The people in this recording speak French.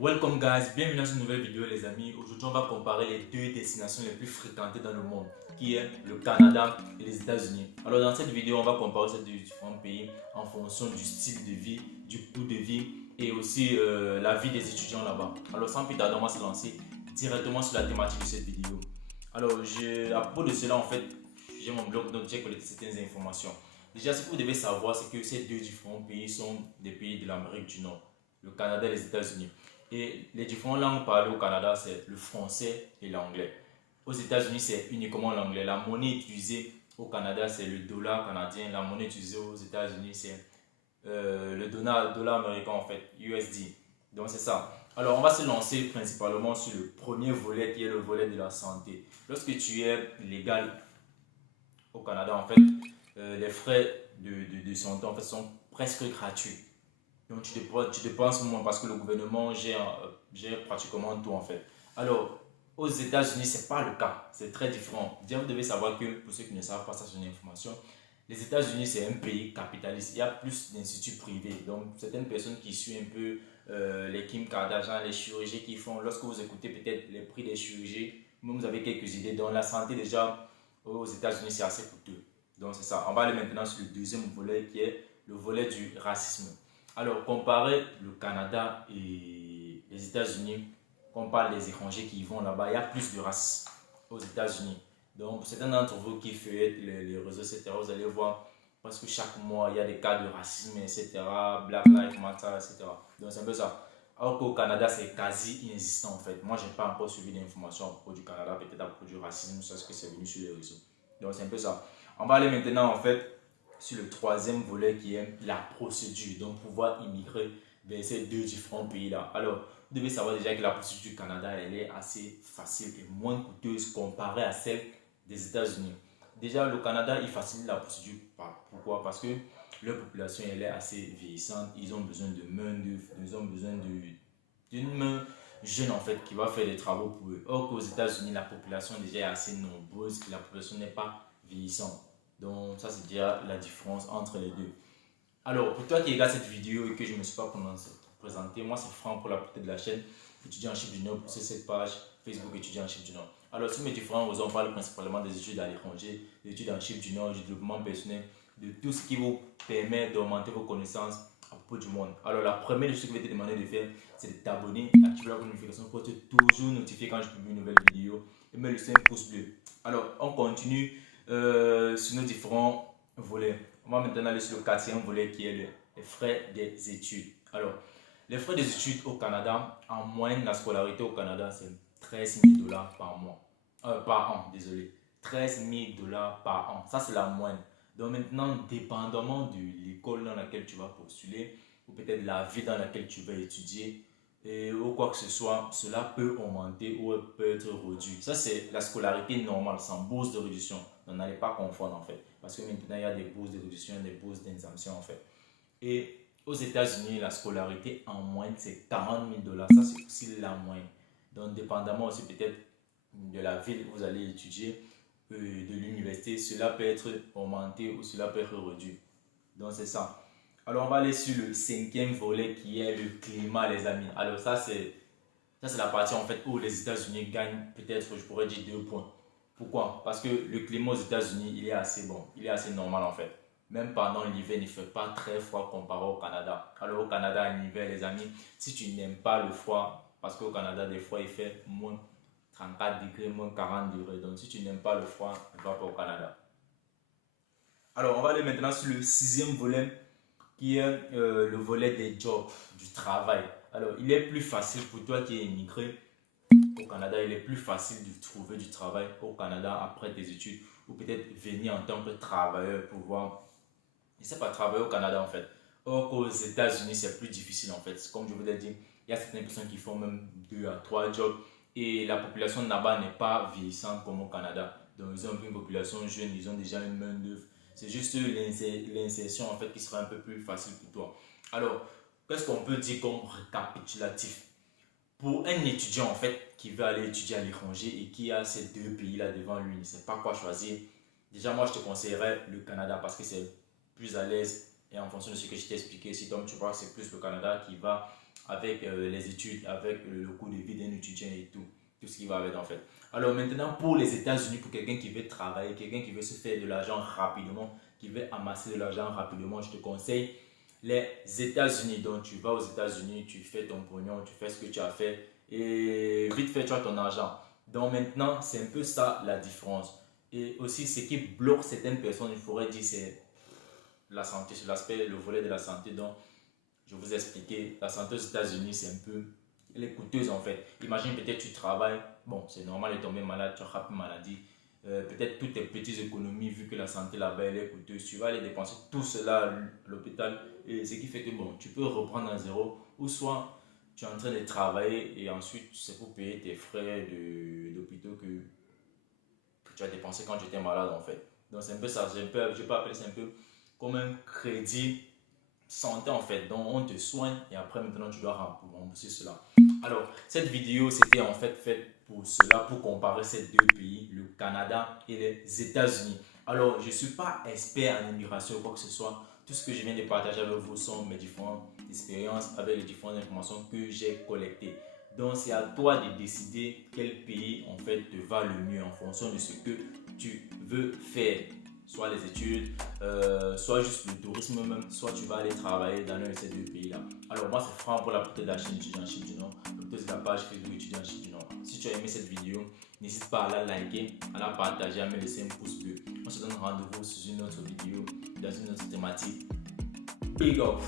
Welcome guys, bienvenue dans cette nouvelle vidéo les amis. Aujourd'hui on va comparer les deux destinations les plus fréquentées dans le monde, qui est le Canada et les États-Unis. Alors dans cette vidéo on va comparer ces deux différents pays en fonction du style de vie, du coût de vie et aussi la vie des étudiants là-bas. Alors sans plus tarder on va se lancer directement sur la thématique de cette vidéo. Alors à propos de cela en fait, j'ai mon blog donc j'ai collecté certaines informations. Déjà ce que vous devez savoir c'est que ces deux différents pays sont des pays de l'Amérique du Nord, le Canada et les États-Unis. Et les différentes langues parlées au Canada, c'est le français et l'anglais. Aux États-Unis, c'est uniquement l'anglais. La monnaie utilisée au Canada, c'est le dollar canadien. La monnaie utilisée aux États-Unis, c'est le dollar américain, en fait, USD. Donc, c'est ça. Alors, on va se lancer principalement sur le premier volet qui est le volet de la santé. Lorsque tu es légal au Canada, en fait, les frais de santé en fait, sont presque gratuits. Donc tu dépenses moins parce que le gouvernement gère pratiquement tout en fait. Alors, aux États-Unis, ce n'est pas le cas. C'est très différent. Déjà, vous devez savoir que, pour ceux qui ne savent pas, ça c'est une information, les États-Unis, c'est un pays capitaliste. Il y a plus d'instituts privés. Donc, certaines personnes qui suivent un peu les Kim Kardashian, les chirurgies qu'ils font, lorsque vous écoutez peut-être les prix des chirurgies, vous avez quelques idées. Donc, la santé, déjà, aux États-Unis, c'est assez coûteux. Donc, c'est ça. On va aller maintenant sur le deuxième volet qui est le volet du racisme. Alors, comparer le Canada et les États-Unis, quand on parle des étrangers qui vont là-bas, il y a plus de racisme aux États-Unis. Donc, pour certains d'entre vous qui feuillettent les réseaux, etc., vous allez voir, parce que chaque mois, il y a des cas de racisme, etc., Black Lives Matter, etc. Donc, c'est un peu ça. Alors qu'au Canada, c'est quasi inexistant en fait. Moi, je n'ai pas encore suivi d'informations à propos du Canada, peut-être à propos du racisme, parce que c'est venu sur les réseaux. Donc, c'est un peu ça. On va aller maintenant en fait sur le troisième volet qui est la procédure, donc pouvoir immigrer vers ces deux différents pays-là. Alors, vous devez savoir déjà que la procédure du Canada, elle est assez facile et moins coûteuse comparée à celle des États-Unis. Déjà, le Canada, il facilite la procédure. Pourquoi? Parce que leur population, elle est assez vieillissante. Ils ont besoin de main-d'œuvre, ils ont besoin d'une main jeune en fait qui va faire des travaux pour eux. Or qu'aux États-Unis, la population déjà est assez nombreuse et la population n'est pas vieillissante. Donc ça c'est déjà la différence entre les deux. Alors pour toi qui regarde cette vidéo et que je ne me suis pas présenté, moi c'est Franck pour la portée de la chaîne étudiant en Chypre du Nord pour cette page Facebook étudiant en Chypre du Nord. Alors sur mes différents réseaux, on parle principalement des études à l'étranger, des études en Chypre du Nord, du développement personnel, de tout ce qui vous permet d'augmenter vos connaissances à propos du monde. Alors la première chose que je vais te demander de faire, c'est de t'abonner, activer la notification pour être toujours notifié quand je publie une nouvelle vidéo et me laisser un pouce bleu. Alors on continue sur nos différents volets. On va maintenant aller sur le quatrième volet qui est les frais des études. Alors, les frais des études au Canada, en moyenne, la scolarité au Canada, c'est 13 000 dollars par mois. Par an, désolé. 13 000 dollars par an. Ça, c'est la moyenne. Donc maintenant, dépendamment de l'école dans laquelle tu vas postuler, ou peut-être la ville dans laquelle tu vas étudier, ou quoi que ce soit, cela peut augmenter ou peut être réduit. Ça, c'est la scolarité normale, sans bourse de réduction. Donc, n'allez pas confondre en fait. Parce que maintenant, il y a des bourses de réduction, des bourses d'exemption en fait. Et aux États-Unis, la scolarité en moyenne, c'est 40 000 dollars. Ça, c'est aussi la moyenne. Donc, dépendamment aussi peut-être de la ville où vous allez étudier, de l'université, cela peut être augmenté ou cela peut être réduit. Donc, c'est ça. Alors, on va aller sur le cinquième volet qui est le climat, les amis. Alors, ça, c'est la partie en fait où les États-Unis gagnent peut-être, je pourrais dire, 2 points. Pourquoi? Parce que le climat aux États-Unis, il est assez bon, il est assez normal en fait. Même pendant l'hiver, il ne fait pas très froid comparé au Canada. Alors au Canada, en hiver, les amis, si tu n'aimes pas le froid, parce qu'au Canada, des fois, il fait moins 34 degrés, moins 40 degrés. Donc si tu n'aimes pas le froid, ne va pas au Canada. Alors on va aller maintenant sur le sixième volet, qui est le volet des jobs, du travail. Alors il est plus facile pour toi qui es immigré au Canada, il est plus facile de trouver du travail au Canada après tes études ou peut-être venir en tant que travailleur pour voir, je ne sais pas, travailler au Canada en fait. Or qu'aux États-Unis, c'est plus difficile en fait. Comme je vous l'ai dit, il y a certaines personnes qui font même 2 à 3 jobs et la population là-bas n'est pas vieillissante comme au Canada. Donc ils ont une population jeune, ils ont déjà une main d'œuvre. C'est juste l'insertion en fait qui sera un peu plus facile pour toi. Alors, qu'est-ce qu'on peut dire comme récapitulatif? Pour un étudiant en fait qui veut aller étudier à l'étranger et qui a ces deux pays-là devant lui, ne sait pas quoi choisir, déjà moi je te conseillerais le Canada parce que c'est plus à l'aise et en fonction de ce que je t'ai expliqué, si donc tu vois que c'est plus le Canada qui va avec les études, avec le coût de vie d'un étudiant et tout ce qui va avec en fait. Alors maintenant, pour les États-Unis, pour quelqu'un qui veut travailler, quelqu'un qui veut se faire de l'argent rapidement, qui veut amasser de l'argent rapidement, je te conseille les États-Unis. Donc tu vas aux États-Unis, tu fais ton pognon, tu fais ce que tu as fait et vite fait tu as ton argent. Donc maintenant, c'est un peu ça la différence. Et aussi, ce qui bloque certaines personnes, il faudrait dire, c'est la santé, sur l'aspect, le volet de la santé. Donc, je vous ai expliqué, la santé aux États-Unis, c'est un peu, elle est coûteuse en fait. Imagine peut-être tu travailles, bon, c'est normal de tomber malade, tu as une maladie. Peut-être toutes tes petites économies, vu que la santé là-bas elle est coûteuse, tu vas aller dépenser tout cela à l'hôpital. Et ce qui fait que bon, tu peux reprendre à zéro, ou soit tu es en train de travailler et ensuite c'est pour payer tes frais d'hôpital que tu as dépensé quand tu étais malade en fait. Donc c'est un peu ça, je peux appeler ça un peu comme un crédit santé en fait. Donc on te soigne et après maintenant tu dois rembourser cela. Alors cette vidéo c'était en fait faite pour cela, pour comparer ces deux pays, le Canada et les États-Unis. Alors je ne suis pas expert en immigration ou quoi que ce soit. Tout ce que je viens de partager avec vous sont mes différentes expériences avec les différentes informations que j'ai collectées. Donc c'est à toi de décider quel pays en fait te va le mieux en fonction de ce que tu veux faire. Soit les études, soit juste le tourisme même, soit tu vas aller travailler dans l'un de ces deux pays-là. Alors moi c'est Franck pour la portée de la chaîne étudiant en Chine du Nord, la portée de la page Facebook étudiant en Chine du Nord. Si tu as aimé cette vidéo, n'hésite pas à la liker, à la partager, à me laisser un pouce bleu. On se donne rendez-vous sur une autre vidéo, dans une autre thématique. Big up!